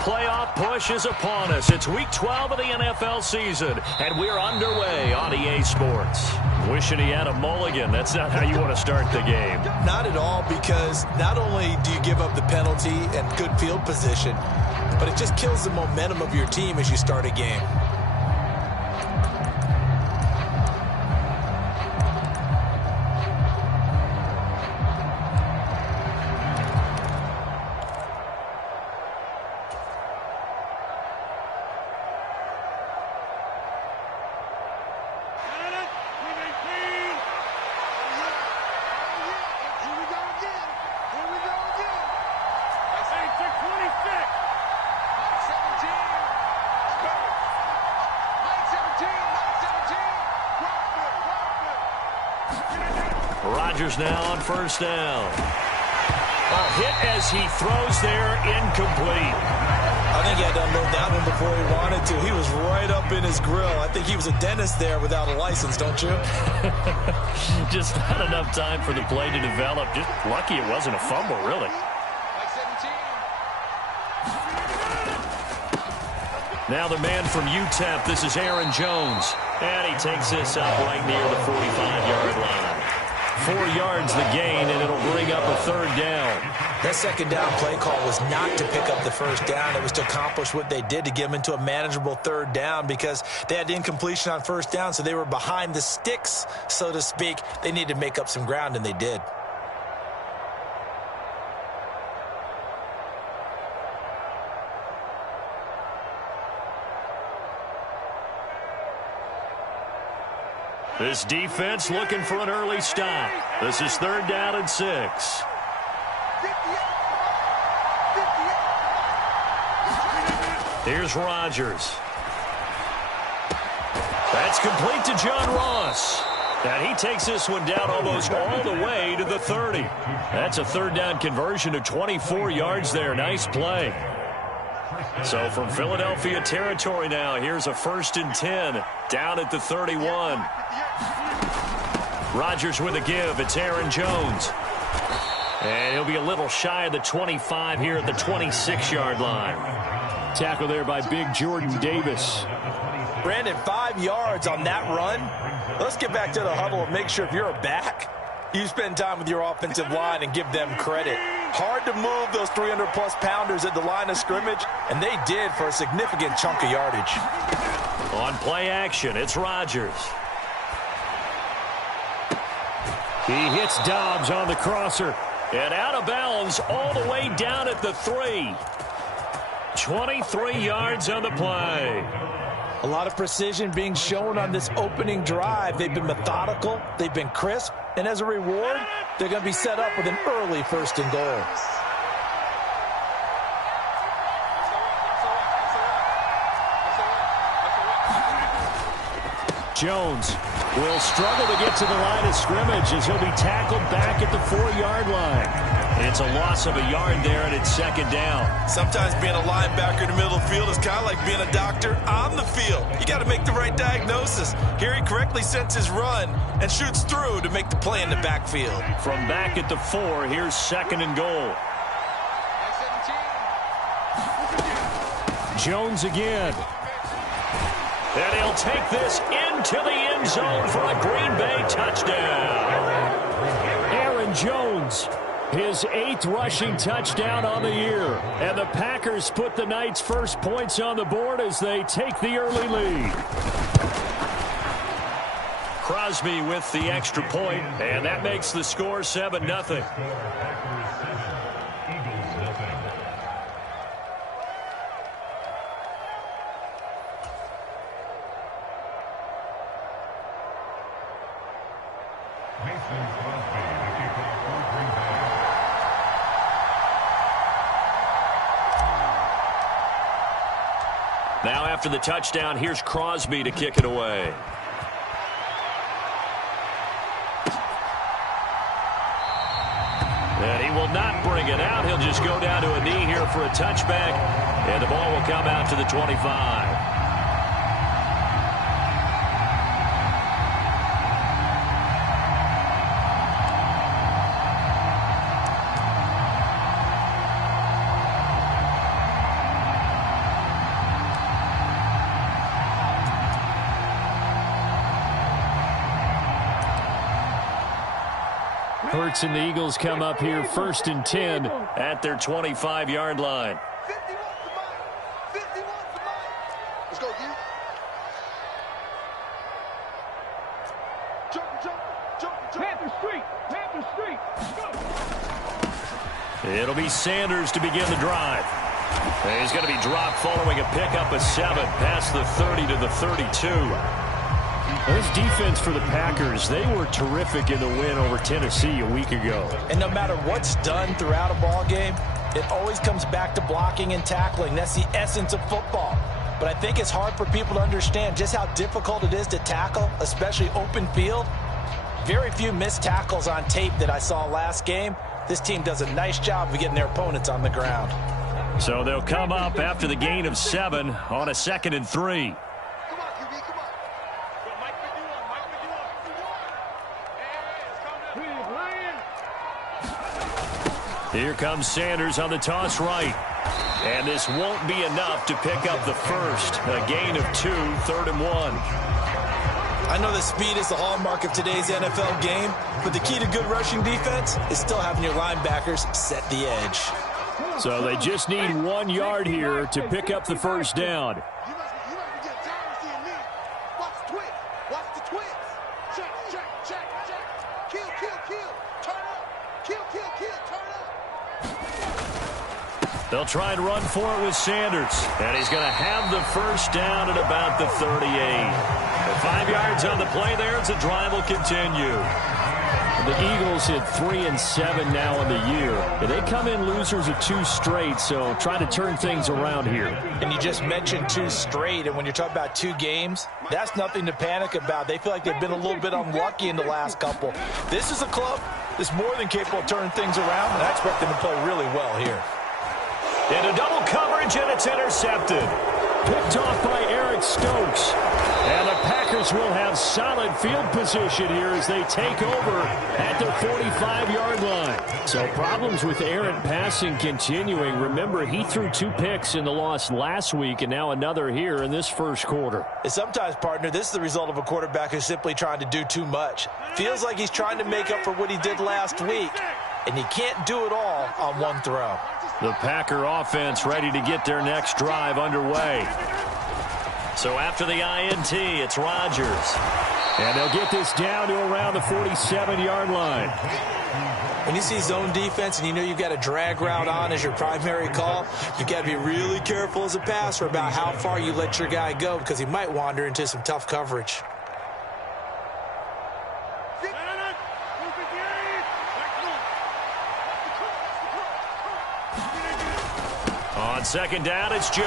playoff push is upon us. It's week 12 of the NFL season, and we're underway on EA Sports. Wishing he had a mulligan. That's not how you want to start the game. Not at all, because not only do you give up the penalty and good field position, but it just kills the momentum of your team as you start a game. Rodgers now on first down. A hit as he throws there, incomplete. I think he had to unload that one before he wanted to. He was right up in his grill. I think he was a dentist there without a license, don't you? Just not enough time for the play to develop. Just lucky it wasn't a fumble, really. Now the man from UTEP, this is Aaron Jones. And he takes this up right near the 45-yard line. 4 yards the gain, and it'll bring up a third down. That second down play call was not to pick up the first down. It was to accomplish what they did, to get them into a manageable third down, because they had incompletion on first down, so they were behind the sticks, so to speak. They needed to make up some ground, and they did. This defense looking for an early stop. This is third down and 6. Here's Rodgers. That's complete to John Ross. And he takes this one down almost all the way to the 30. That's a third down conversion to 24 yards there. Nice play. So from Philadelphia territory now, here's a 1st and 10 down at the 31. Rodgers with a give. It's Aaron Jones. And he'll be a little shy of the 25 here at the 26-yard line. Tackle there by big Jordan Davis. Brandon, 5 yards on that run. Let's get back to the huddle and make sure if you're a back, you spend time with your offensive line and give them credit. Hard to move those 300-plus pounders at the line of scrimmage, and they did for a significant chunk of yardage. On play action, it's Rodgers. He hits Dobbs on the crosser. And out of bounds all the way down at the 3. 23 yards on the play. A lot of precision being shown on this opening drive. They've been methodical. They've been crisp. And as a reward, they're going to be set up with an early 1st and goal. Jones will struggle to get to the line of scrimmage as he'll be tackled back at the 4-yard line. It's a loss of a yard there, and it's 2nd down. Sometimes being a linebacker in the middle of the field is kind of like being a doctor on the field. You got to make the right diagnosis. Here he correctly sets his run and shoots through to make the play in the backfield. From back at the 4, here's 2nd and goal. Jones again. And he'll take this into the end zone for a Green Bay touchdown. Aaron Jones, his 8th rushing touchdown on the year. And the Packers put the night's first points on the board as they take the early lead. Crosby with the extra point, and that makes the score 7-0. Now after the touchdown, here's Crosby to kick it away. And he will not bring it out. He'll just go down to a knee here for a touchback. And the ball will come out to the 25. Hurts and the Eagles come up here 1st and 10 at their 25-yard line. 51 to Mike. Let's go, you. Jump. Panther Street. Go. It'll be Sanders to begin the drive. And he's going to be dropped following a pickup of 7 past the 30 to the 32. This defense for the Packers, they were terrific in the win over Tennessee a week ago. And no matter what's done throughout a ball game, it always comes back to blocking and tackling. That's the essence of football. But I think it's hard for people to understand just how difficult it is to tackle, especially open field. Very few missed tackles on tape that I saw last game. This team does a nice job of getting their opponents on the ground. So they'll come up after the gain of 7 on a 2nd and 3. Come on, QB, come on. Here comes Sanders on the toss right. And this won't be enough to pick up the first. A gain of 2, 3rd and 1. I know that speed is the hallmark of today's NFL game, but the key to good rushing defense is still having your linebackers set the edge. So they just need 1 yard here to pick up the first down. You must be getting tired of seeing me. Watch the twist. Watch the twist. Check. Kill. Turn up. Kill. Turn up. They'll try and run for it with Sanders. And he's going to have the first down at about the 38. 5 yards on the play there as the drive will continue. The Eagles hit 3-7 now in the year. They come in losers of 2 straight, so try to turn things around here. And you just mentioned 2 straight, and when you're talking about 2 games, that's nothing to panic about. They feel like they've been a little bit unlucky in the last couple. This is a club that's more than capable of turning things around, and I expect them to play really well here. Into double coverage, and it's intercepted. Picked off by Eric Stokes. And the Packers will have solid field position here as they take over at their 45-yard line. So problems with errant passing continuing. Remember, he threw 2 picks in the loss last week and now another here in this first quarter. And sometimes, partner, this is the result of a quarterback who's simply trying to do too much. Feels like he's trying to make up for what he did last week, and he can't do it all on 1 throw. The Packer offense ready to get their next drive underway. So after the INT, it's Rodgers. And they'll get this down to around the 47-yard line. When you see zone defense and you know you've got a drag route on as your primary call, you've got to be really careful as a passer about how far you let your guy go because he might wander into some tough coverage. On second down, it's Jones.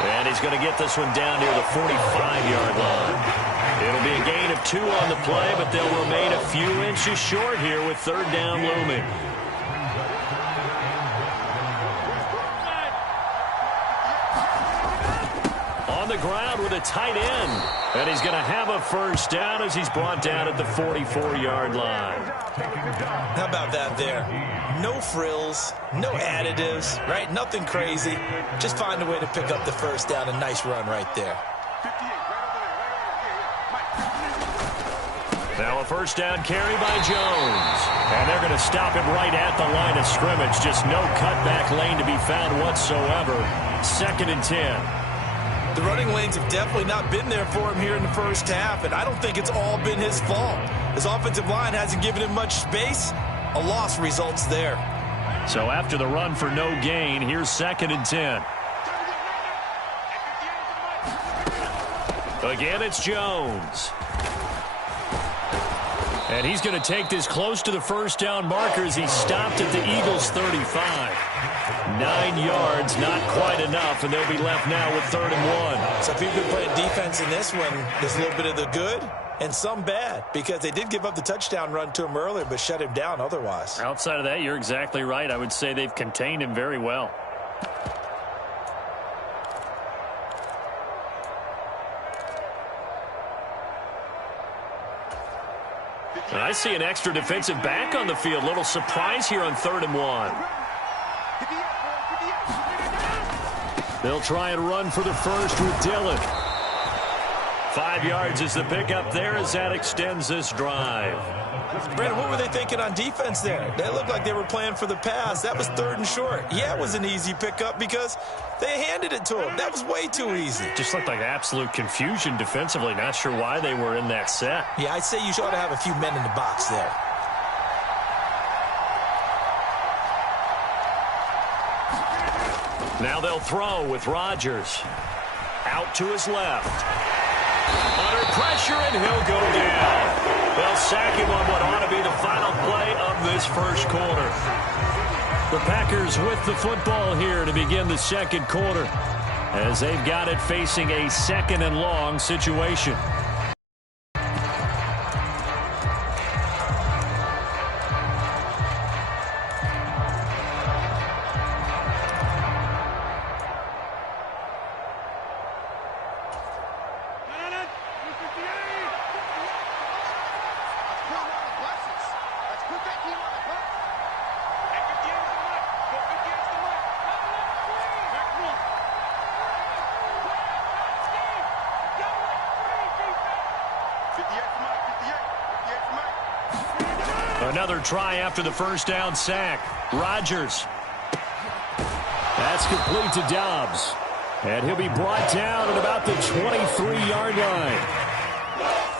And he's going to get this one down near the 45-yard line. It'll be a gain of 2 on the play, but they'll remain a few inches short here with 3rd down looming. On the ground with a tight end. And he's going to have a first down as he's brought down at the 44-yard line. How about that there? No frills, no additives, right? Nothing crazy. Just find a way to pick up the first down. A nice run right there. Now a first down carry by Jones. And they're going to stop him right at the line of scrimmage. Just no cutback lane to be found whatsoever. 2nd and 10. The running lanes have definitely not been there for him here in the first half, and I don't think it's all been his fault. His offensive line hasn't given him much space. A loss results there. So after the run for no gain, here's 2nd and 10. Again, it's Jones. And he's going to take this close to the first down marker as he stopped at the Eagles' 35. 9 yards, not quite enough, and they'll be left now with 3rd and 1. So if you've been playing defense in this one, there's a little bit of the good and some bad, because they did give up the touchdown run to him earlier, but shut him down otherwise. Outside of that, you're exactly right. I would say they've contained him very well. And I see an extra defensive back on the field. Little surprise here on 3rd and 1. They'll try and run for the first with Dillon. 5 yards is the pickup there as that extends this drive. Brandon, what were they thinking on defense there? They looked like they were playing for the pass. That was 3rd and short. Yeah, it was an easy pickup because they handed it to him. That was way too easy. Just looked like absolute confusion defensively. Not sure why they were in that set. Yeah, I'd say you ought to have a few men in the box there. Now they'll throw with Rodgers. Out to his left. Under pressure, and he'll go down. They'll sack him on what ought to be the final play of this first quarter. The Packers with the football here to begin the second quarter, as they've got it facing a 2nd and long situation. Another try after the first down sack. Rodgers. That's complete to Dobbs. And he'll be brought down at about the 23-yard line.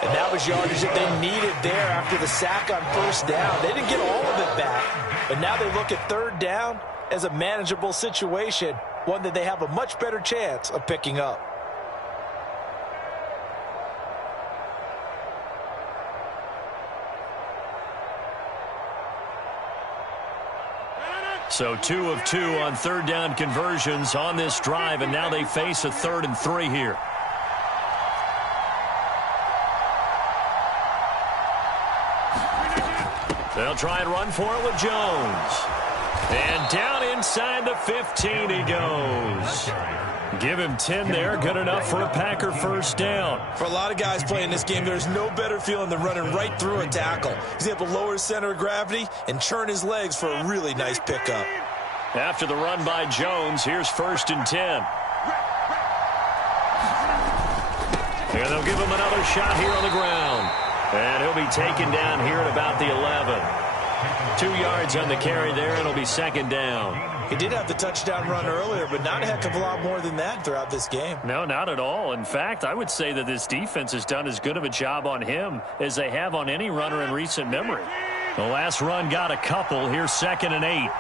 And that was yardage that they needed there after the sack on first down. They didn't get all of it back, but now they look at 3rd down as a manageable situation, one that they have a much better chance of picking up. So 2 of 2 on 3rd down conversions on this drive, and now they face a 3rd and 3 here. They'll try and run for it with Jones. And down inside the 15 he goes. Give him 10 there. Good enough for a Packer first down. For a lot of guys playing this game, there's no better feeling than running right through a tackle. He's able to lower his center of gravity and churn his legs for a really nice pickup. After the run by Jones, here's 1st and 10. And they'll give him another shot here on the ground. And he'll be taken down here at about the 11. 2 yards on the carry there, and it'll be 2nd down. He did have the touchdown run earlier, but not a heck of a lot more than that throughout this game. No, not at all. In fact, I would say that this defense has done as good of a job on him as they have on any runner in recent memory. The last run got a couple. Here's 2nd and 8.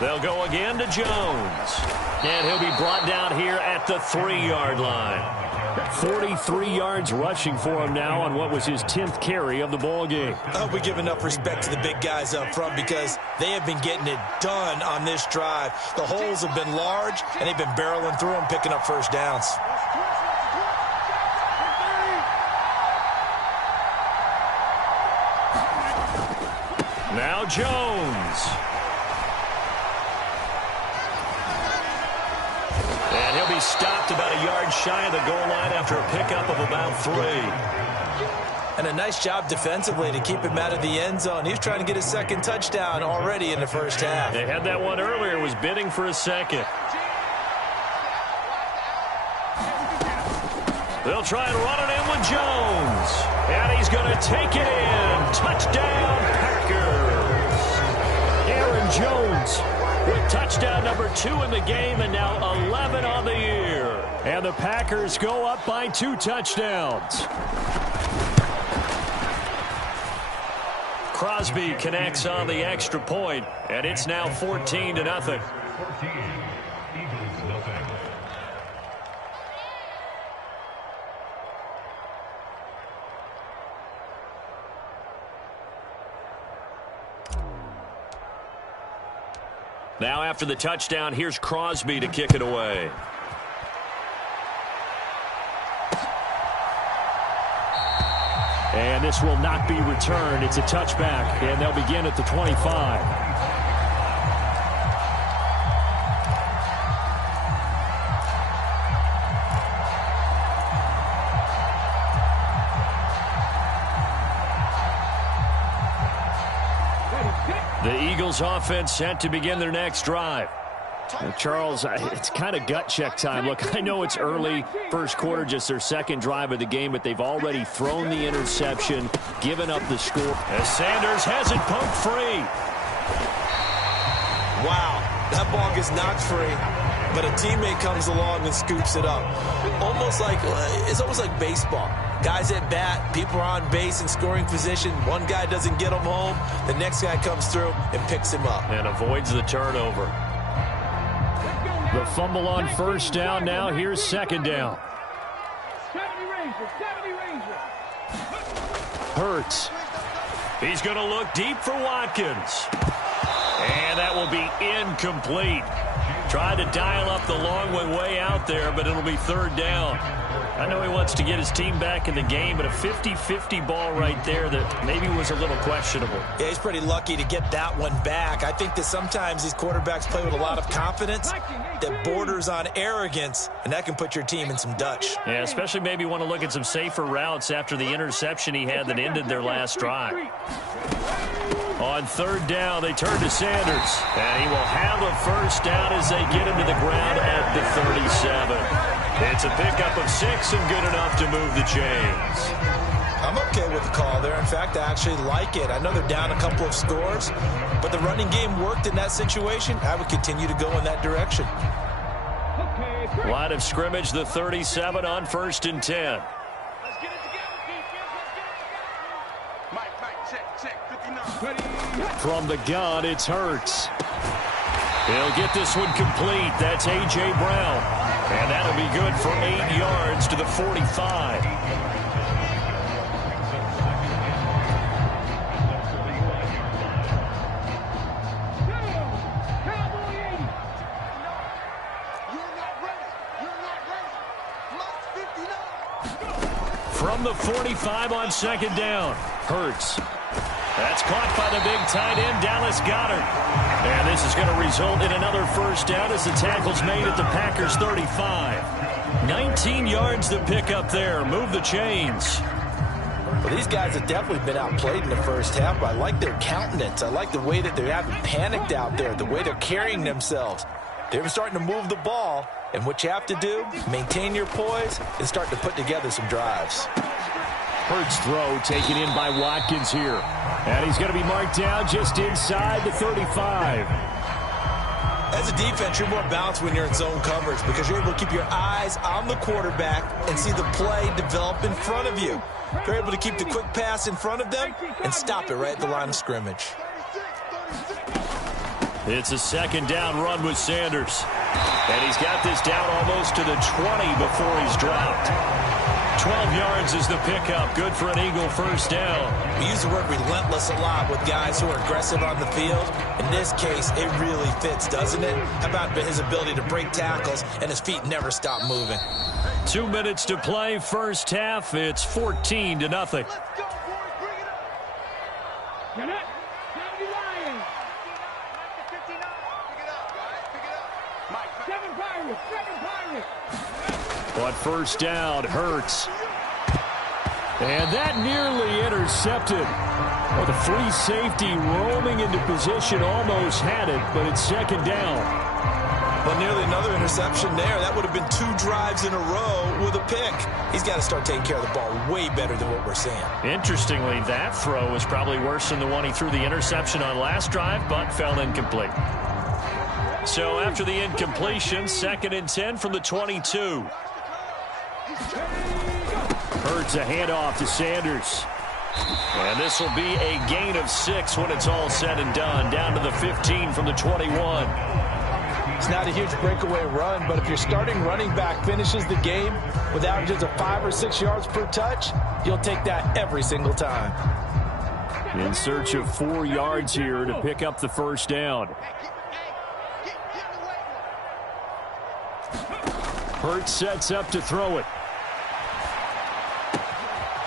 They'll go again to Jones. And he'll be brought down here at the 3-yard line. 43 yards rushing for him now on what was his 10th carry of the ball game. I hope we give enough respect to the big guys up front because they have been getting it done on this drive. The holes have been large, and they've been barreling through them, picking up first downs. Now Jones. And he'll be stopped about a yard shy of the goal line after a pickup of about 3. And a nice job defensively to keep him out of the end zone. He was trying to get his 2nd touchdown already in the first half. They had that one earlier, was bidding for a 2nd. They'll try and run it in with Jones. And he's going to take it in. Touchdown, Packers. Aaron Jones with touchdown number 2 in the game, and now 11 on the year. And the Packers go up by 2 touchdowns. Crosby connects on the extra point, and it's now 14-0. Now after the touchdown, here's Crosby to kick it away. And this will not be returned. It's a touchback, and they'll begin at the 25. The Eagles offense set to begin their next drive. Charles, it's kind of gut check time. Look, I know it's early, first quarter, just their second drive of the game, but they've already thrown the interception, given up the score. As Sanders has it poked free. Wow, that ball gets knocked free, but a teammate comes along and scoops it up. It's almost like baseball. Guys at bat, people are on base in scoring position. One guy doesn't get him home. The next guy comes through and picks him up. And avoids the turnover. The fumble on first down now. Here's second down. Hurts. He's going to look deep for Watkins. And that will be incomplete. Tried to dial up the long way out there, but it'll be third down. I know he wants to get his team back in the game, but a 50-50 ball right there that maybe was a little questionable. Yeah, he's pretty lucky to get that one back. I think that sometimes these quarterbacks play with a lot of confidence that borders on arrogance, and that can put your team in some Dutch. Yeah, especially maybe want to look at some safer routes after the interception he had that ended their last drive. On third down, they turn to Sanders, and he will have a first down as they get him to the ground at the 37. It's a pickup of 6 and good enough to move the chains. I'm okay with the call there. In fact, I actually like it. I know they're down a couple of scores, but the running game worked in that situation. I would continue to go in that direction. Line of scrimmage, the 37 on 1st and 10. From the gun, it's Hurts. He'll get this one complete. That's A.J. Brown. And that'll be good for 8 yards to the 45. From the 45 on second down, Hurts. That's caught by the big tight end, Dallas Goedert. And this is going to result in another first down as the tackle's made at the Packers' 35. 19 yards to pick up there. Move the chains. Well, these guys have definitely been outplayed in the first half, but I like their countenance. I like the way that they haven't panicked out there, the way they're carrying themselves. They're starting to move the ball, and what you have to do, maintain your poise and start to put together some drives. Hurts throw taken in by Watkins here. And he's going to be marked down just inside the 35. As a defense, you're more balanced when you're in zone coverage because you're able to keep your eyes on the quarterback and see the play develop in front of you. You're able to keep the quick pass in front of them and stop it right at the line of scrimmage. It's a second down run with Sanders. And he's got this down almost to the 20 before he's dropped. 12 yards is the pickup. Good for an Eagle first down. We use the word relentless a lot with guys who are aggressive on the field. In this case, it really fits, doesn't it? How about his ability to break tackles and his feet never stop moving? 2 minutes to play first half. It's 14-0. Let's go, boys. Bring it up. Get it. On first down, Hurts. And that nearly intercepted. Well, the free safety roaming into position almost had it, but it's second down. Well, nearly another interception there. That would have been 2 drives in a row with a pick. He's got to start taking care of the ball way better than what we're seeing. Interestingly, that throw was probably worse than the one he threw the interception on last drive, but fell incomplete. So after the incompletion, 2nd and 10 from the 22. Hurts a handoff to Sanders. And this will be a gain of 6 when it's all said and done. Down to the 15 from the 21. It's not a huge breakaway run, but if your starting running back finishes the game with averages of 5 or 6 yards per touch, you'll take that every single time. In search of 4 yards here to pick up the first down. Hurts sets up to throw it.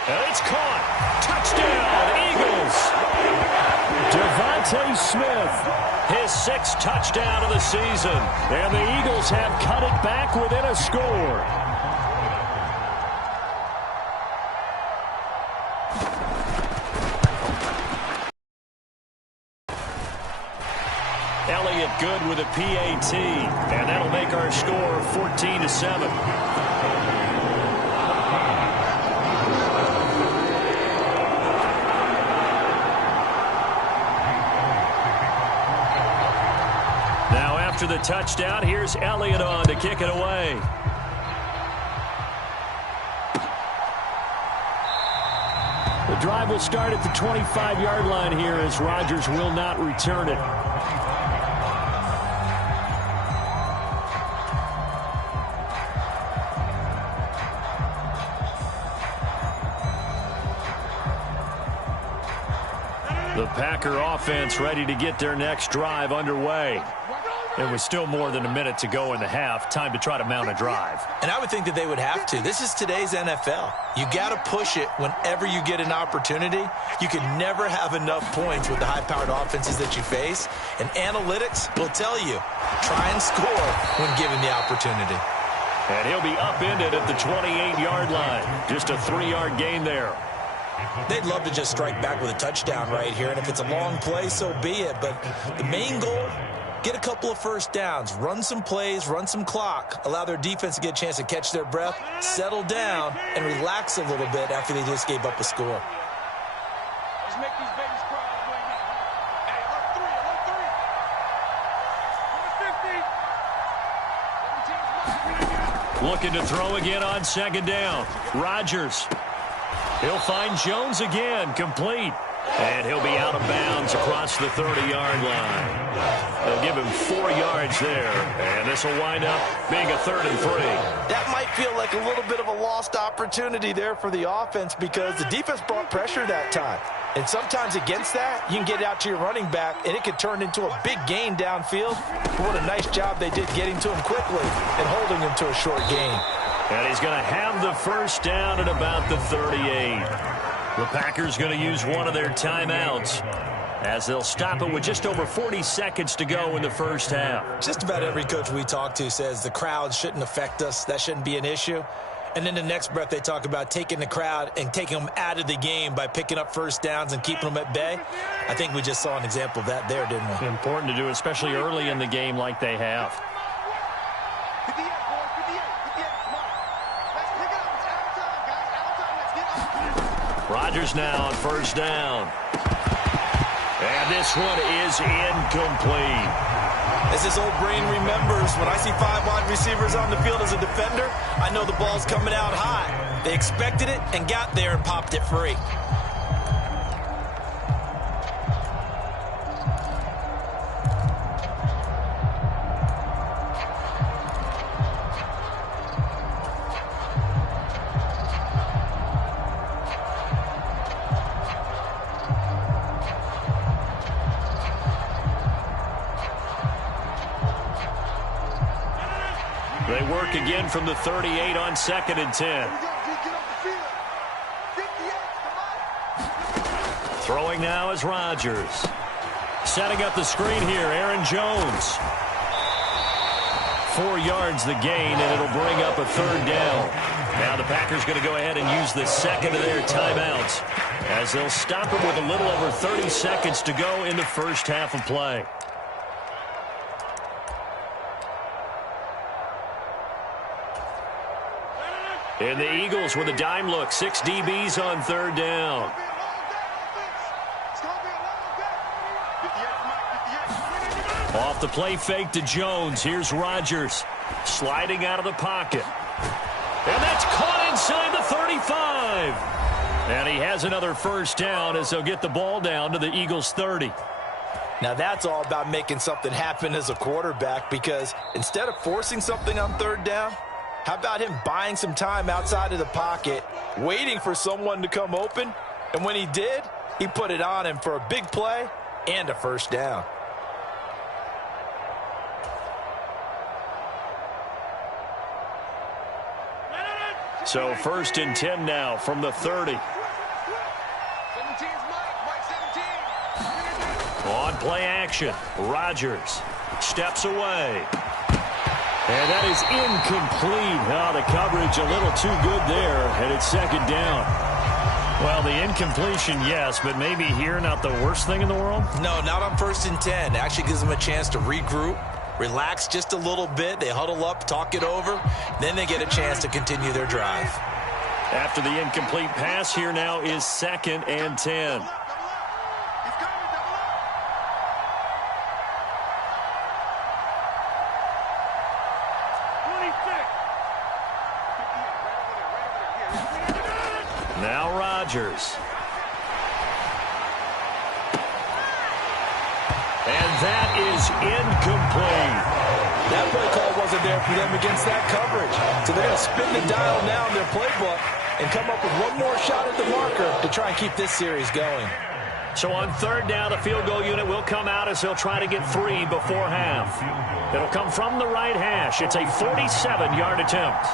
And it's caught. Touchdown, Eagles. Devontae Smith, his 6th touchdown of the season. And the Eagles have cut it back within a score. Elliott good with a PAT, and that'll make our score 14-7. Now after the touchdown, here's Elliott on to kick it away. The drive will start at the 25-yard line here as Rodgers will not return it. The Packer offense ready to get their next drive underway. There was still more than a minute to go in the half. Time to try to mount a drive. And I would think that they would have to. This is today's NFL. You got to push it whenever you get an opportunity. You can never have enough points with the high-powered offenses that you face. And analytics will tell you, try and score when given the opportunity. And he'll be upended at the 28-yard line. Just a 3-yard gain there. They'd love to just strike back with a touchdown right here. And if it's a long play, so be it. But the main goal, get a couple of first downs, run some plays, run some clock, allow their defense to get a chance to catch their breath, settle down, and relax a little bit after they just gave up a score. Let's make these babies cry right now. Hey, alert 3, alert 3. Looking to throw again on second down. Rodgers. He'll find Jones again, complete. And he'll be out of bounds across the 30-yard line. They'll give him 4 yards there. And this will wind up being a 3rd and 3. That might feel like a little bit of a lost opportunity there for the offense because the defense brought pressure that time. And sometimes against that, you can get out to your running back, and it could turn into a big gain downfield. But what a nice job they did getting to him quickly and holding him to a short gain. And he's going to have the first down at about the 38. The Packers going to use one of their timeouts as they'll stop it with just over 40 seconds to go in the first half. Just about every coach we talk to says the crowd shouldn't affect us. That shouldn't be an issue. And then the next breath they talk about taking the crowd and taking them out of the game by picking up first downs and keeping them at bay. I think we just saw an example of that there, didn't we? Important to do, especially early in the game like they have. 58, boys, 58, 58. Come on. Let's pick it up. It's out time, guys. Out time. Let's get up. Rodgers now on first down. And this one is incomplete. As this old brain remembers, when I see 5 wide receivers on the field as a defender, I know the ball's coming out high. They expected it and got there and popped it free. They work again from the 38 on 2nd and 10. Get off the field. 58, come on. Throwing now is Rodgers. Setting up the screen here, Aaron Jones. 4 yards the gain, and it'll bring up a 3rd down. Now the Packers going to go ahead and use the second of their timeouts as they'll stop it with a little over 30 seconds to go in the first half of play. And the Eagles with a dime look. 6 DBs on 3rd down. Off the play fake to Jones. Here's Rodgers sliding out of the pocket. And that's caught inside the 35. And he has another first down as they'll get the ball down to the Eagles' 30. Now that's all about making something happen as a quarterback, because instead of forcing something on 3rd down, how about him buying some time outside of the pocket, waiting for someone to come open? And when he did, he put it on him for a big play and a first down. So 1st and 10 now from the 30. 17's Mike 17. On play action, Rodgers steps away. And that is incomplete. Oh, the coverage a little too good there, and it's 2nd down. Well, the incompletion, yes, but maybe here not the worst thing in the world? No, not on 1st and 10. Actually gives them a chance to regroup, relax just a little bit. They huddle up, talk it over. Then they get a chance to continue their drive. After the incomplete pass, here now is 2nd and 10. Now Rodgers. And that is incomplete. That play call wasn't there for them against that coverage. So they're going to spin the dial now in their playbook and come up with one more shot at the marker to try and keep this series going. So on 3rd down, the field goal unit will come out as they'll try to get 3 before half. It'll come from the right hash. It's a 47-yard attempt.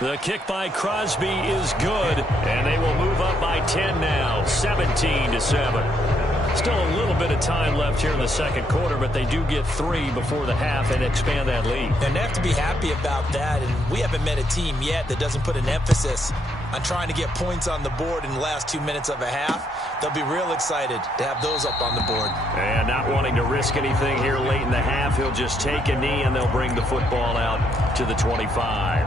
The kick by Crosby is good, and they will move up by 10 now, 17-7. Still a little bit of time left here in the 2nd quarter, but they do get 3 before the half and expand that lead. And they have to be happy about that, and we haven't met a team yet that doesn't put an emphasis on trying to get points on the board in the last 2 minutes of a half. They'll be real excited to have those up on the board. And not wanting to risk anything here late in the half, he'll just take a knee, and they'll bring the football out to the 25.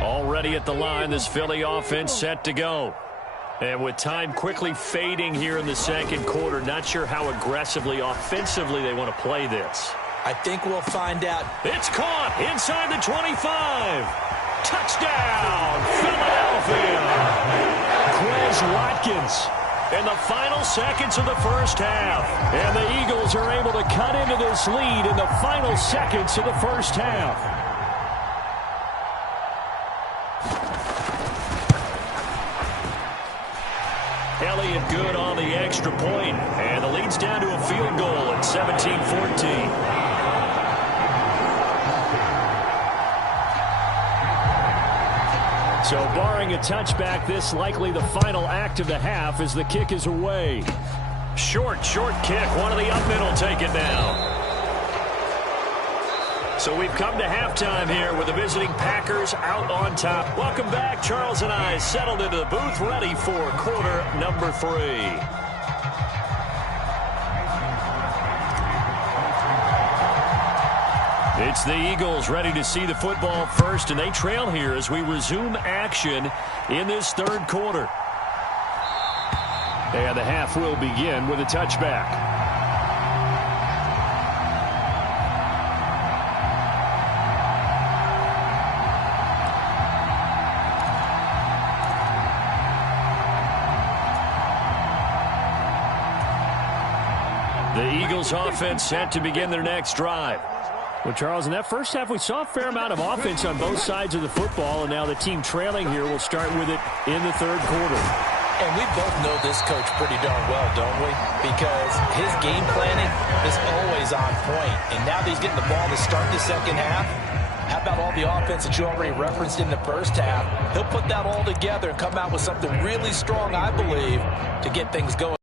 Already at the line, this Philly offense set to go. And with time quickly fading here in the 2nd quarter, not sure how aggressively, offensively they want to play this. I think we'll find out. It's caught inside the 25. Touchdown, Philadelphia. Quez Watkins in the final seconds of the 1st half. And the Eagles are able to cut into this lead in the final seconds of the 1st half. Elliott good on the extra point, and the lead's down to a field goal at 17-14. So barring a touchback, this likely the final act of the half as the kick is away. Short kick. One of the up middle take it now. So we've come to halftime here with the visiting Packers out on top. Welcome back. Charles and I settled into the booth ready for quarter number 3. It's the Eagles ready to see the football first, and they trail here as we resume action in this 3rd quarter. And the half will begin with a touchback. The Eagles offense set to begin their next drive. Well, Charles, in that 1st half, we saw a fair amount of offense on both sides of the football, and now the team trailing here will start with it in the 3rd quarter. And we both know this coach pretty darn well, don't we? Because his game planning is always on point. And now that he's getting the ball to start the 2nd half, how about all the offense that you already referenced in the 1st half? He'll put that all together and come out with something really strong, I believe, to get things going.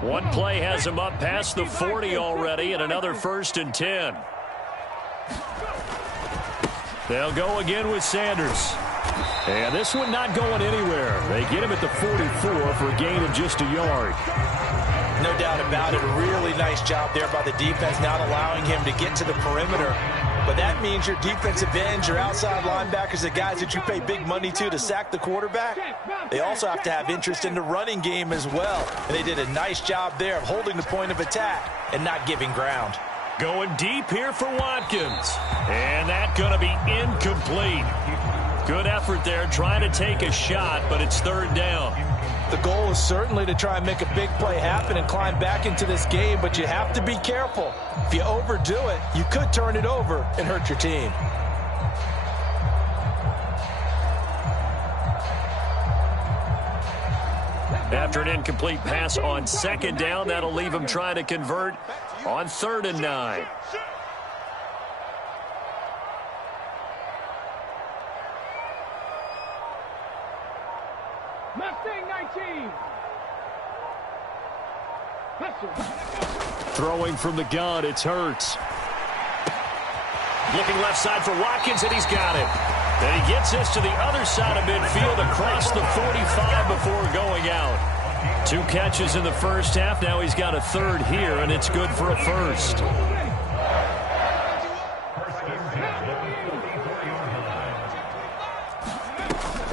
One play has him up past the 40 already, and another 1st and 10. They'll go again with Sanders. And this one not going anywhere. They get him at the 44 for a gain of just a yard. No doubt about it. A really nice job there by the defense, not allowing him to get to the perimeter. But that means your defensive ends, your outside linebackers, the guys that you pay big money to sack the quarterback, they also have to have interest in the running game as well. And they did a nice job there of holding the point of attack and not giving ground. Going deep here for Watkins. And that's going to be incomplete. Good effort there trying to take a shot, but it's 3rd down. The goal is certainly to try and make a big play happen and climb back into this game, but you have to be careful. If you overdo it, you could turn it over and hurt your team. After an incomplete pass on second down, that'll leave him trying to convert on 3rd and 9. Throwing from the gun, it's Hurts. Looking left side for Watkins, and he's got it. And he gets this to the other side of midfield across the 45 before going out. 2 catches in the first half. Now he's got a 3rd here, and it's good for a 1st.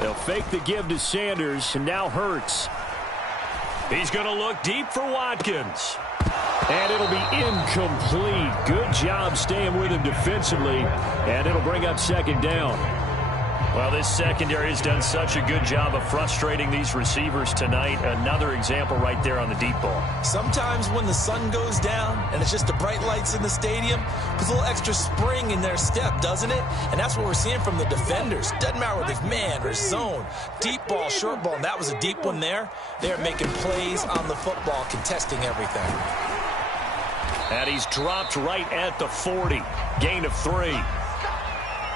They'll fake the give to Sanders, and now Hurts. He's going to look deep for Watkins. And it'll be incomplete. Good job staying with him defensively, and it'll bring up 2nd down. Well, this secondary has done such a good job of frustrating these receivers tonight. Another example right there on the deep ball. Sometimes when the sun goes down and it's just the bright lights in the stadium, puts a little extra spring in their step, doesn't it? And that's what we're seeing from the defenders. Doesn't matter whether they've man or zone, deep ball, short ball, and that was a deep one there. They're making plays on the football, contesting everything. And he's dropped right at the 40. Gain of 3.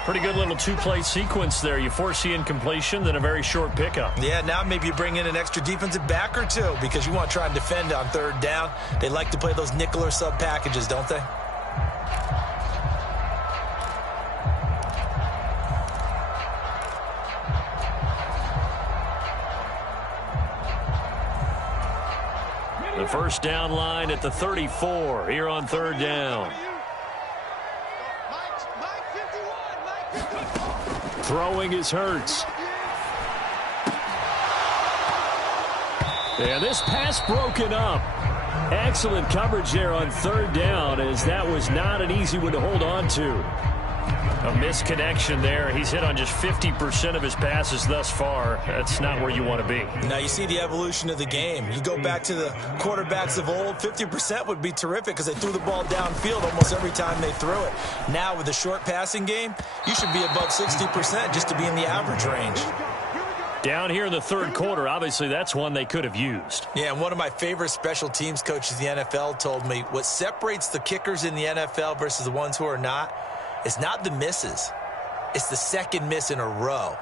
Pretty good little 2-play sequence there. You force the incompletion, then a very short pickup. Yeah, now maybe you bring in an extra defensive back or 2 because you want to try and defend on 3rd down. They like to play those nickel or sub packages, don't they? The first down line at the 34 here on 3rd down. Throwing is Hurts. And this pass broken up. Excellent coverage there on 3rd down, as that was not an easy one to hold on to. A misconnection there. He's hit on just 50% of his passes thus far. That's not where you want to be. Now you see the evolution of the game. You go back to the quarterbacks of old, 50% would be terrific because they threw the ball downfield almost every time they threw it. Now with the short passing game, you should be above 60% just to be in the average range. Down here in the 3rd quarter, obviously that's one they could have used. Yeah, and one of my favorite special teams coaches in the NFL told me what separates the kickers in the NFL versus the ones who are not, it's not the misses. It's the 2nd miss in a row.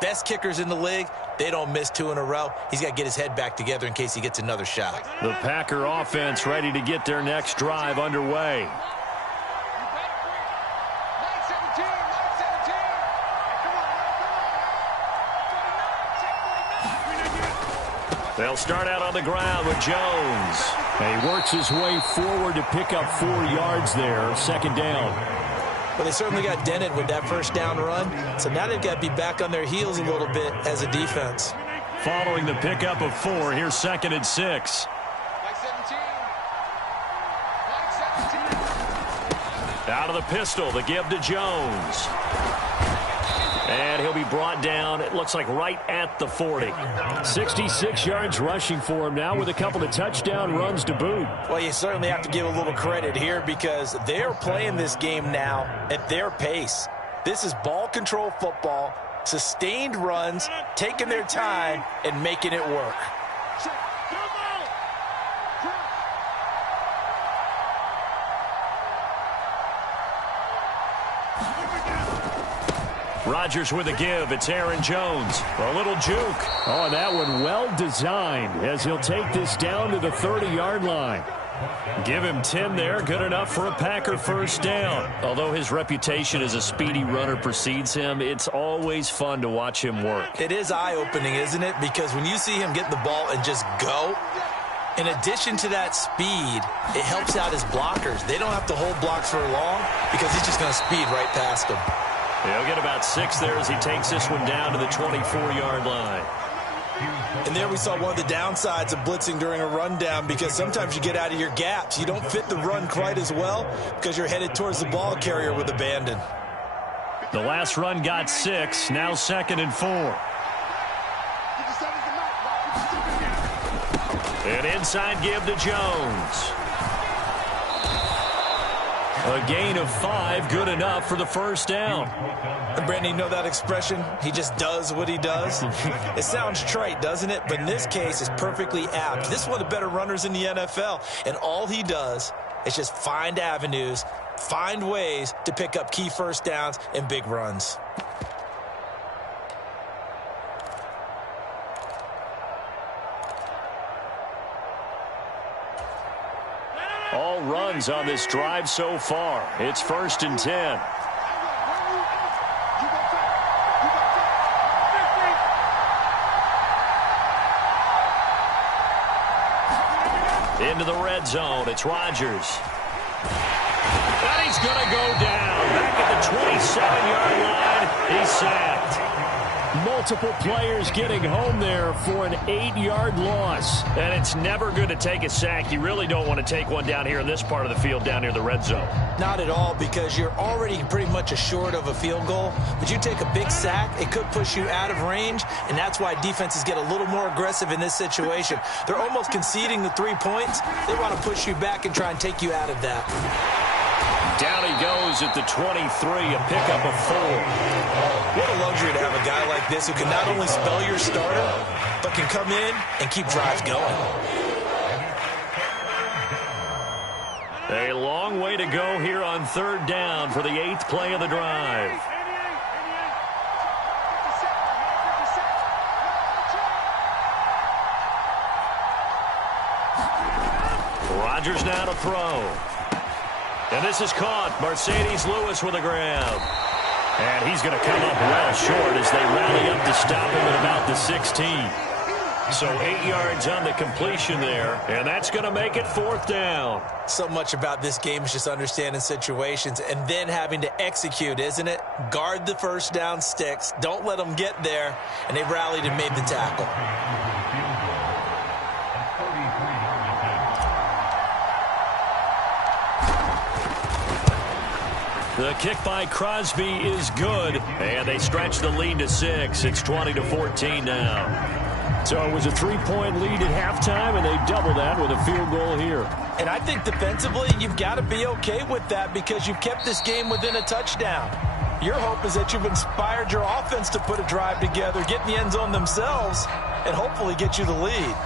Best kickers in the league, they don't miss 2 in a row. He's got to get his head back together in case he gets another shot. The Packer offense ready to get their next drive underway. They'll start out on the ground with Jones. And he works his way forward to pick up 4 yards there. 2nd down. Well, they certainly got dented with that first down run. So now they've got to be back on their heels a little bit as a defense. Following the pickup of 4, here's 2nd and 6. Out of the pistol, the give to Jones. And he'll be brought down, it looks like right at the 40. 66 yards rushing for him now with a couple of touchdown runs to boot. Well, you certainly have to give a little credit here because they're playing this game now at their pace. This is ball control football, sustained runs, taking their time, and making it work. Rodgers with a give. It's Aaron Jones. A little juke. Oh, that one well designed as he'll take this down to the 30-yard line. Give him 10 there. Good enough for a Packer first down. Although his reputation as a speedy runner precedes him, it's always fun to watch him work. It is eye-opening, isn't it? Because when you see him get the ball and just go, in addition to that speed, it helps out his blockers. They don't have to hold blocks for long because he's just going to speed right past them. He'll get about 6 there as he takes this one down to the 24-yard line. And there we saw one of the downsides of blitzing during a rundown because sometimes you get out of your gaps. You don't fit the run quite as well because you're headed towards the ball carrier with abandon. The last run got 6, now 2nd and 4. An inside give to Jones. A gain of 5, good enough for the first down. Brandon, you know that expression? He just does what he does. It sounds trite, doesn't it? But in this case, it's perfectly apt. This is one of the better runners in the NFL, and all he does is just find avenues, find ways to pick up key first downs and big runs. All runs on this drive so far. It's 1st and 10. Into the red zone. It's Rodgers. And he's going to go down. Back at the 27-yard line. He's sacked. Multiple players getting home there for an 8-yard loss. And it's never good to take a sack. You really don't want to take one down here in this part of the field down near the red zone. Not at all, because you're already pretty much assured of a field goal. But you take a big sack, it could push you out of range, and that's why defenses get a little more aggressive in this situation. They're almost conceding the 3 points. They want to push you back and try and take you out of that. Down he goes at the 23, a pickup of 4. What a luxury to have a guy like this who can not only spell your starter, but can come in and keep drives going. A long way to go here on 3rd down for the 8th play of the drive. Rodgers now to throw. And this is caught. Mercedes Lewis with a grab. And he's going to come up well short as they rally up to stop him at about the 16. So 8 yards on the completion there, and that's going to make it 4th down. So much about this game is just understanding situations and then having to execute, isn't it? Guard the first down sticks. Don't let them get there. And they rallied and made the tackle. The kick by Crosby is good, and they stretch the lead to 6. It's 20-14 now. So it was a 3-point lead at halftime, and they double that with a field goal here. And I think defensively, you've got to be okay with that because you've kept this game within a touchdown. Your hope is that you've inspired your offense to put a drive together, get in the end zone themselves, and hopefully get you the lead.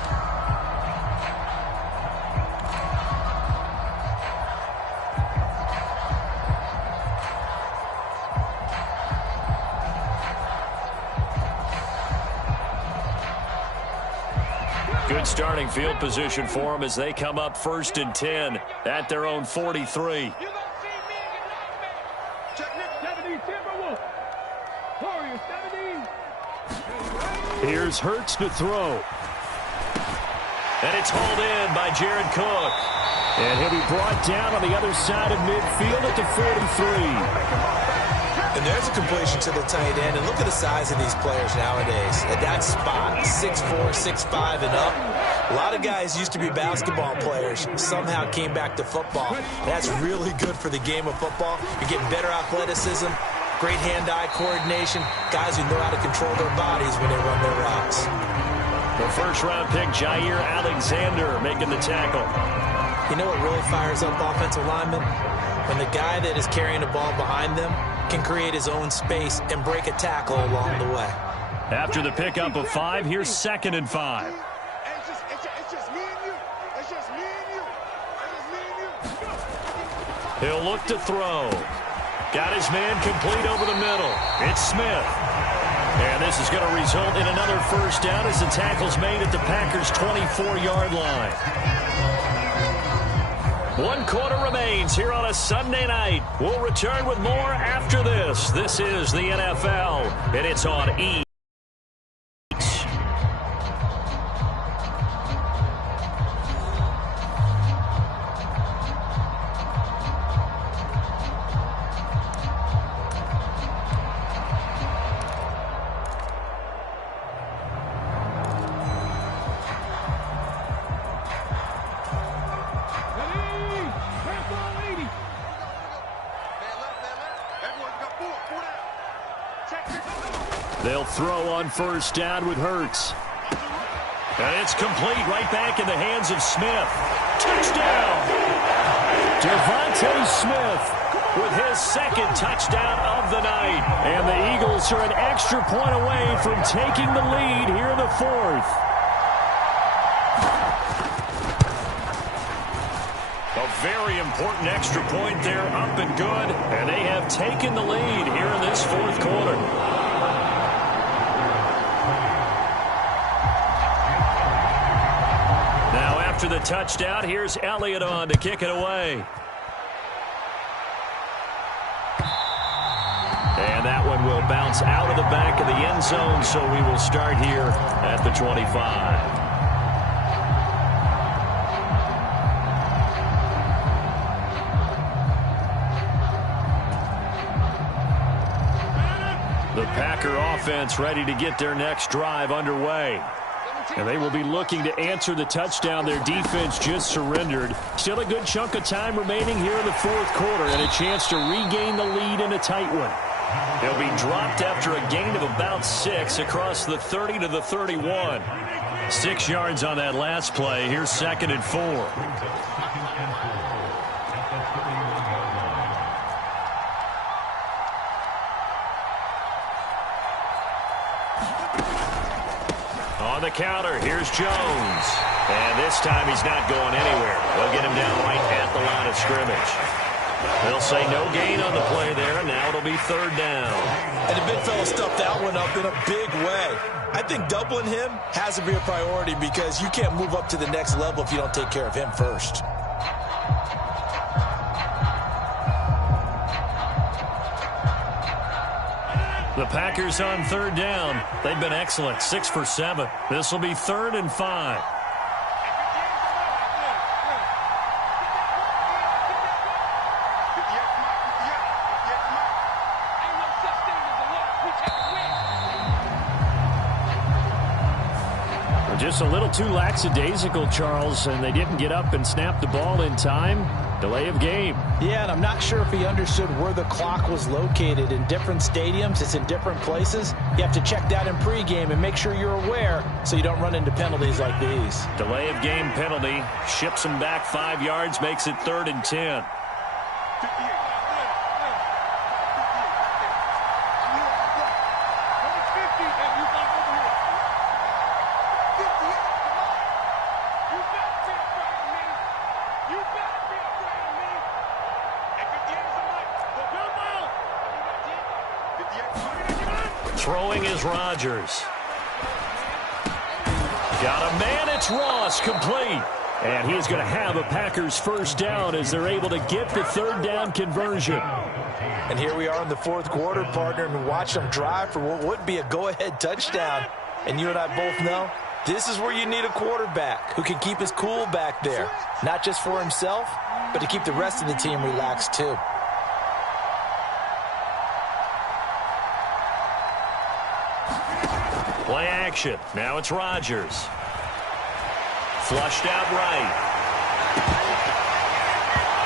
Good starting field position for them as they come up 1st and 10 at their own 43. Here's Hurts to throw. And it's hauled in by Jared Cook. And he'll be brought down on the other side of midfield at the 43. And there's a completion to the tight end. And look at the size of these players nowadays. At that spot, 6'4", 6'5", and up. A lot of guys used to be basketball players, somehow came back to football. That's really good for the game of football. You're getting better athleticism, great hand-eye coordination, guys who know how to control their bodies when they run their routes. The first-round pick, Jair Alexander, making the tackle. You know what really fires up offensive linemen? When the guy that is carrying the ball behind them can create his own space and break a tackle along the way. After the pickup of 5, here's 2nd and 5. It's just me and you. It's just me and you. It's just me and you. He'll look to throw. Got his man complete over the middle. It's Smith. And this is going to result in another first down as the tackle's made at the Packers' 24-yard line. 1 quarter remains here on a Sunday night. We'll return with more after this. This is the NFL, and it's on E! They'll throw on first down with Hurts. And it's complete, right back in the hands of Smith. Touchdown! Devontae Smith with his second touchdown of the night. And the Eagles are an extra point away from taking the lead here in the fourth. A very important extra point there, up and good. And they have taken the lead here in this fourth quarter. After the touchdown, here's Elliott on to kick it away. And that one will bounce out of the back of the end zone, so we will start here at the 25. The Packer offense ready to get their next drive underway. And they will be looking to answer the touchdown their defense just surrendered. Still a good chunk of time remaining here in the fourth quarter and a chance to regain the lead in a tight one. They'll be dropped after a gain of about 6 across the 30 to the 31. 6 yards on that last play. Here's 2nd and 4. On the counter, here's Jones. And this time he's not going anywhere. They'll get him down right at the line of scrimmage. They'll say no gain on the play there, and now it'll be 3rd down. And the big fella stuffed that one up in a big way. I think doubling him has to be a priority because you can't move up to the next level if you don't take care of him first. The Packers on 3rd down. They've been excellent, 6 for 7. This will be 3rd and 5. Just a little too lackadaisical, Charles, and they didn't get up and snap the ball in time. Delay of game. Yeah, and I'm not sure if he understood where the clock was located. In different stadiums, it's in different places. You have to check that in pregame and make sure you're aware so you don't run into penalties like these. Delay of game penalty. Ships him back 5 yards, makes it 3rd and 10. Throwing is Rodgers. Got a man, it's Ross, complete. And he's going to have a Packers first down as they're able to get the 3rd down conversion. And here we are in the fourth quarter, partner, and watch them drive for what would be a go-ahead touchdown. And you and I both know this is where you need a quarterback who can keep his cool back there. Not just for himself, but to keep the rest of the team relaxed too. Play action. Now it's Rodgers. Flushed out right.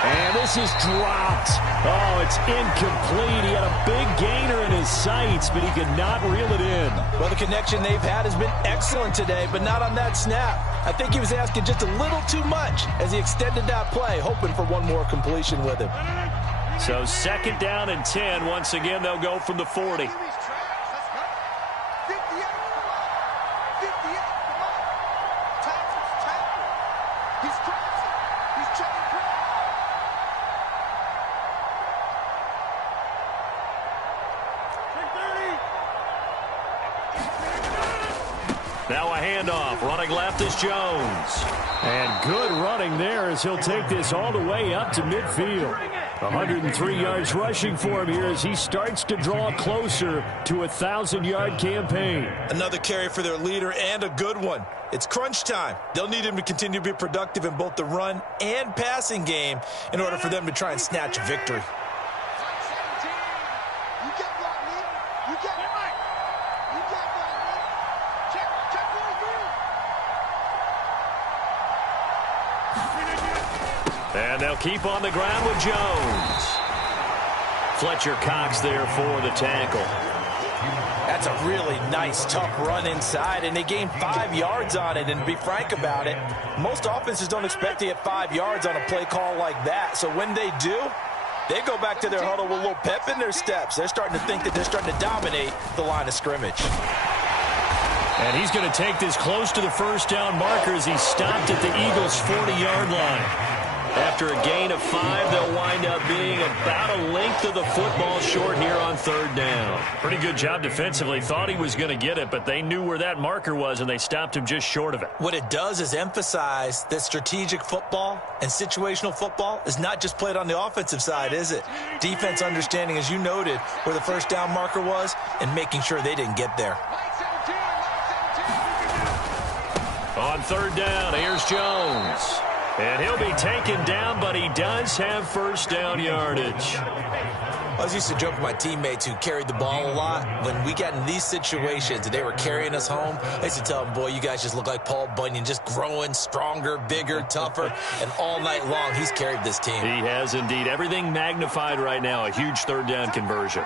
And this is dropped. Oh, it's incomplete. He had a big gainer in his sights, but he could not reel it in. Well, the connection they've had has been excellent today, but not on that snap. I think he was asking just a little too much as he extended that play, hoping for one more completion with him. So 2nd down and 10. Once again, they'll go from the 40. Now a handoff. Running left is Jones. And good running there as he'll take this all the way up to midfield. 103 yards rushing for him here as he starts to draw closer to a 1,000-yard campaign. Another carry for their leader and a good one. It's crunch time. They'll need him to continue to be productive in both the run and passing game in order for them to try and snatch a victory. And they'll keep on the ground with Jones. Fletcher Cox there for the tackle. That's a really nice, tough run inside, and they gained 5 yards on it. And to be frank about it, most offenses don't expect to get 5 yards on a play call like that. So when they do, they go back to their huddle with a little pep in their steps. They're starting to think that they're starting to dominate the line of scrimmage. And he's going to take this close to the first down marker as he stopped at the Eagles' 40-yard line. After a gain of 5, they'll wind up being about a length of the football short here on third down. Pretty good job defensively. Thought he was going to get it, but they knew where that marker was, and they stopped him just short of it. What it does is emphasize that strategic football and situational football is not just played on the offensive side, is it? Defense understanding, as you noted, where the first down marker was and making sure they didn't get there. On third down, here's Jones. And he'll be taken down, but he does have first down yardage. I was used to joke with my teammates who carried the ball a lot. When we got in these situations and they were carrying us home, I used to tell them, boy, you guys just look like Paul Bunyan, just growing stronger, bigger, tougher, and all night long he's carried this team. He has indeed. Everything magnified right now, a huge third down conversion.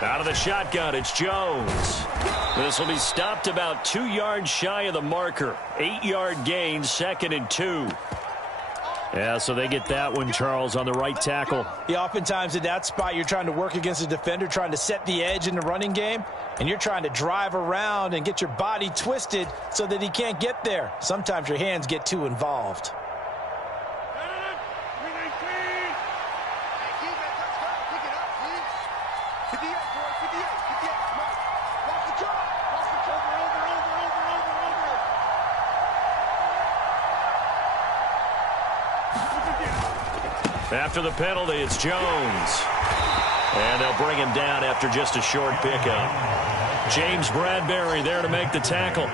Out of the shotgun, it's Jones. This will be stopped about 2 yards shy of the marker. 8-yard gain, 2nd and 2. Yeah, so they get that one, Charles, on the right tackle. Yeah, oftentimes in that spot, you're trying to work against a defender, trying to set the edge in the running game, and you're trying to drive around and get your body twisted so that he can't get there. Sometimes your hands get too involved. After the penalty, it's Jones. And they'll bring him down after just a short pickup. James Bradbury there to make the tackle.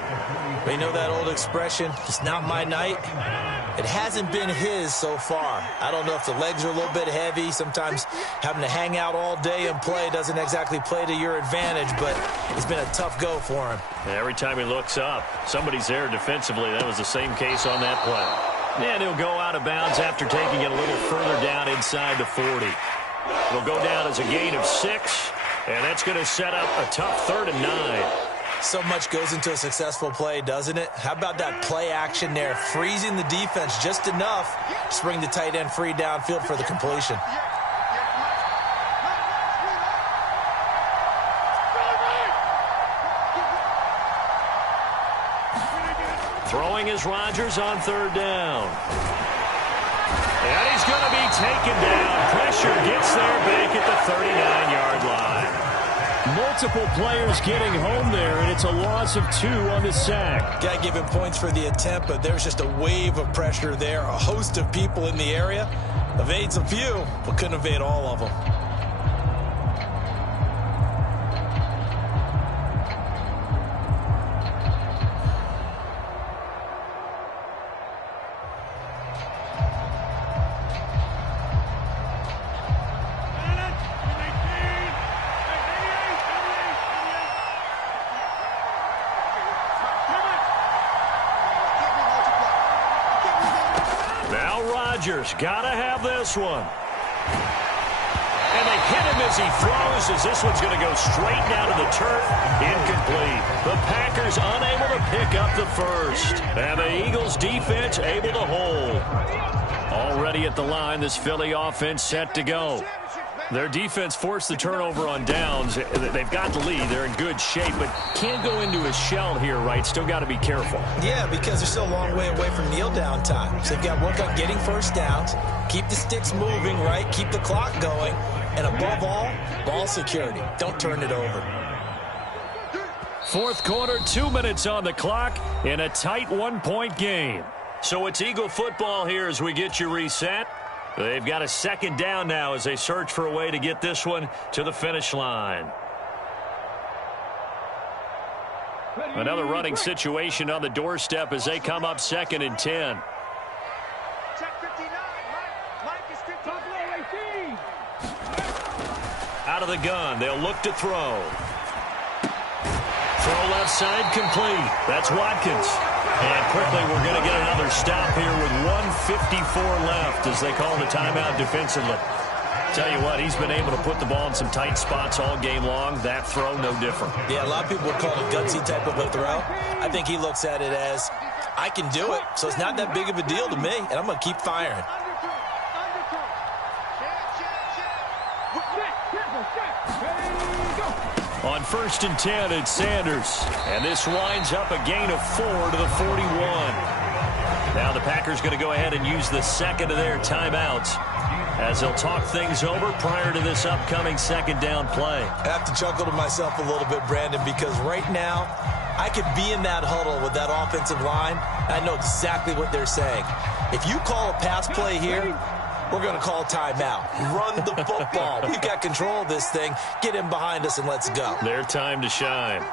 We know that old expression, it's not my night. It hasn't been his so far. I don't know if the legs are a little bit heavy. Sometimes having to hang out all day and play doesn't exactly play to your advantage, but it's been a tough go for him. Every time he looks up, somebody's there defensively. That was the same case on that play. And he'll go out of bounds after taking it a little further down inside the 40. It'll go down as a gain of 6, and that's going to set up a tough 3rd and 9. So much goes into a successful play, doesn't it? How about that play action there, freezing the defense just enough to bring the tight end free downfield for the completion. Throwing is Rodgers on 3rd down. And he's going to be taken down. Pressure gets there back at the 39-yard line. Multiple players getting home there, and it's a loss of 2 on the sack. Got to give him points for the attempt, but there's just a wave of pressure there. A host of people in the area. Evades a few, but couldn't evade all of them. Gotta have this one. And they hit him as he throws, as this one's going to go straight down to the turf. Incomplete. The Packers unable to pick up the first. And the Eagles defense able to hold. Already at the line, this Philly offense set to go. Their defense forced the turnover on downs. They've got the lead. They're in good shape, but can't go into a shell here, right? Still got to be careful. Yeah, because they're still a long way away from kneel down time. So they've got to work on getting first downs, keep the sticks moving, right? Keep the clock going. And above all, ball security. Don't turn it over. Fourth quarter, 2 minutes on the clock in a tight 1-point game. So it's Eagle football here as we get you reset. They've got a 2nd down now as they search for a way to get this one to the finish line. Another running situation on the doorstep as they come up 2nd and 10. Out of the gun, they'll look to throw. Throw left side complete. That's Watkins. And quickly we're going to get another stop here with 1:54 left as they call the timeout defensively. Tell you what, he's been able to put the ball in some tight spots all game long. That throw, no different. Yeah, a lot of people would call it a gutsy type of a throw. I think he looks at it as, I can do it, so it's not that big of a deal to me, and I'm going to keep firing. On 1st and 10, it's Sanders. And this winds up a gain of 4 to the 41. Now the Packers going to go ahead and use the second of their timeouts as they'll talk things over prior to this upcoming second down play. I have to chuckle to myself a little bit, Brandon, because right now I could be in that huddle with that offensive line. I know exactly what they're saying. If you call a pass play here, we're going to call timeout. Run the football. We've got control of this thing. Get him behind us and let's go. Their time to shine.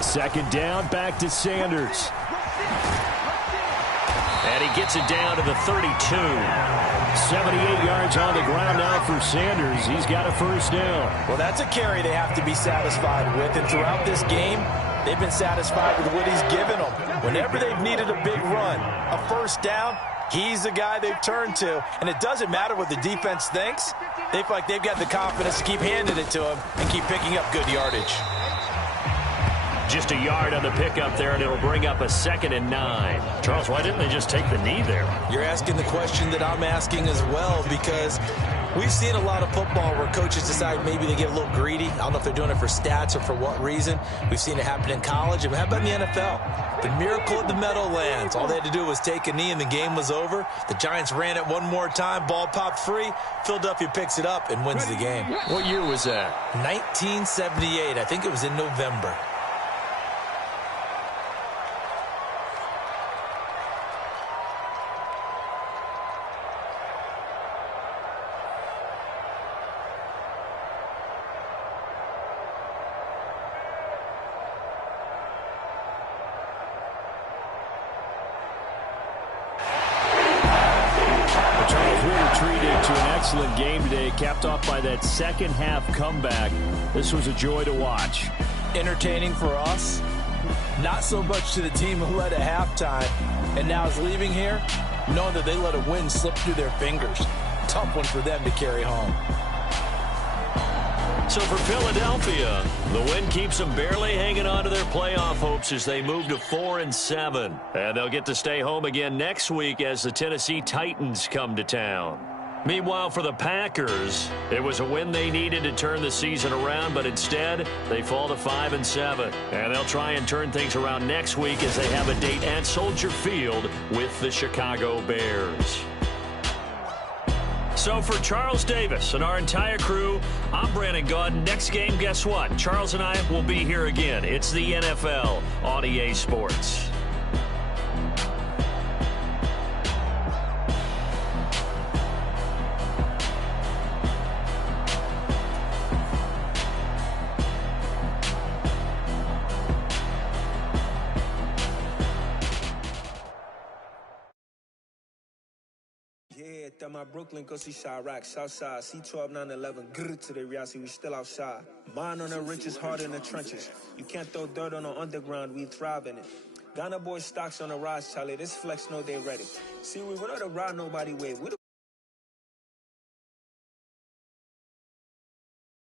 Second down, back to Sanders. And he gets it down to the 32. 78 yards on the ground now for Sanders. He's got a first down. Well, that's a carry they have to be satisfied with. And throughout this game, they've been satisfied with what he's given them. Whenever they've needed a big run, a first down, he's the guy they've turned to. And it doesn't matter what the defense thinks. They feel like they've got the confidence to keep handing it to him and keep picking up good yardage. Just a yard on the pickup there, and it'll bring up a 2nd and 9. Charles, why didn't they just take the knee there? You're asking the question that I'm asking as well, because we've seen a lot of football where coaches decide maybe they get a little greedy. I don't know if they're doing it for stats or for what reason. We've seen it happen in college. And how about in the NFL? The miracle at the Meadowlands. All they had to do was take a knee and the game was over. The Giants ran it one more time. Ball popped free. Philadelphia picks it up and wins the game. What year was that? 1978. I think it was in November. Excellent game today, capped off by that second half comeback. This was a joy to watch. Entertaining for us, not so much to the team who led at halftime and now is leaving here knowing that they let a win slip through their fingers. Tough one for them to carry home. So for Philadelphia, the win keeps them barely hanging on to their playoff hopes as they move to 4-7. And they'll get to stay home again next week as the Tennessee Titans come to town. Meanwhile, for the Packers, it was a win they needed to turn the season around, but instead, they fall to 5-7. And they'll try and turn things around next week as they have a date at Soldier Field with the Chicago Bears. So for Charles Davis and our entire crew, I'm Brandon Gaudin. Next game, guess what? Charles and I will be here again. It's the NFL on EA Sports. At my Brooklyn, go see Chirac, Southside, C12, 911, grrr to the reality, we still outside. Mine on the richest, heart in the trenches. You can't throw dirt on the underground, we thrive in it. Ghana boys stocks on the rise, Charlie, this flex know they ready. See, we without a ride, nobody wave.